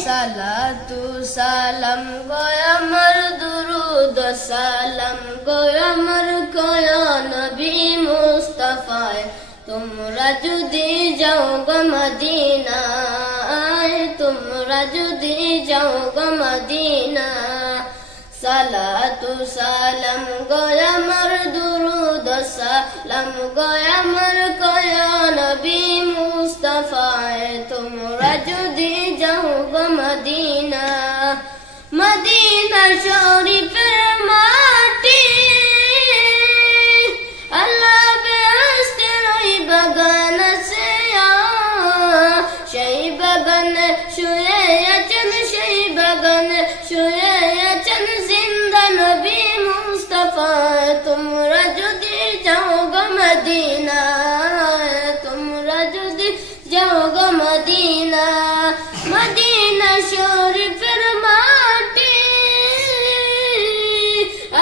সালাতু সালাম গয় আমার দুরুদ সালাম গয় আমার কয় নবী মুস্তাফায় তোমরা যদি যাও গো মদিনায় তোমরা যদি যাও গো মদিনা সালাতু সালাম গয় আমার দুরুদ সালাম গয় আমার কয় নবী মুস্তাফায় তোমরা যদি যাও গো মদিনা মদিনা শরীফের মাটি আল্লাহ বেহেশতের ওই বাগান আছে সেই বাগান শুয়ে আছেন সেই বাগান শুয়ে আছেন জিন্দা নবী মুস্তাফা তোমরা যদি যাও গো মদিনা তোমরা যদি যাও গো মদিনা মদিনা শরীফের মাটি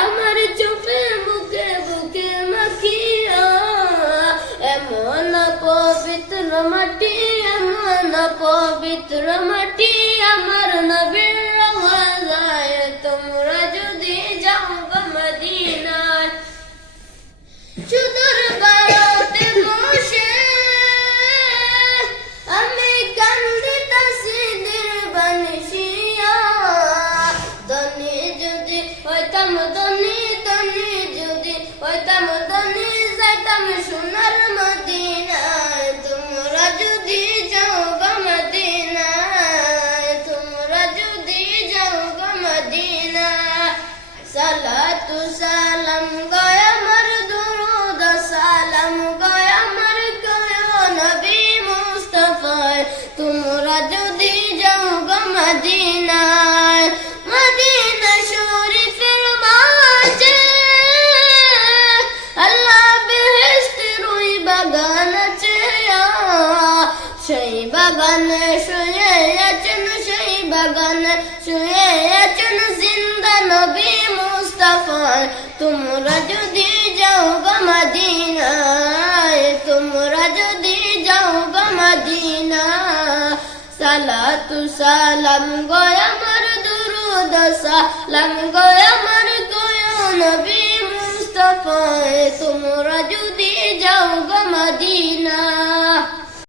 আমার চোখে বুকে বুকে মাখিয়া এমন পবিত্র মাটি এমন পবিত্র মাটি আমার নবীর রওজায় তোমরা যদি যাও গো মদিনায় সুদূর ভারতে বসে আমি কান্দিতাছি নির্বাণিয়া ধনী যদি হইতাম ধনী ধনী যদি হইতাম ধনী যাইতাম সোনার মদিনায় তোমরা যদি যাও গো মদিনায় তোমরা যদি যাও গো মদিনা সালাতু সালাম গয় আমার দুরুদ সালাম গয় আমার কয় নবী মুস্তাফায় তোমরা যদি যাও গো মদিনায় মদিনা শরীফের মাঝে আল্লাহ বেহেশতের ওই বাগান আছে সেই বাগানে শুয়ে আছেন সেই বাগানে শুয়ে আছেন জিন্দা নবী মুস্তাফা তোমরা যদি যাও গো মদিনায় তোমরা যদি যাও গো মদিনা সালাতু সালাম গয় আমার দুরুদ সালাম গয় আমার কয় নবী মুস্তাফা তোমরা যদি যাও গো মদিনা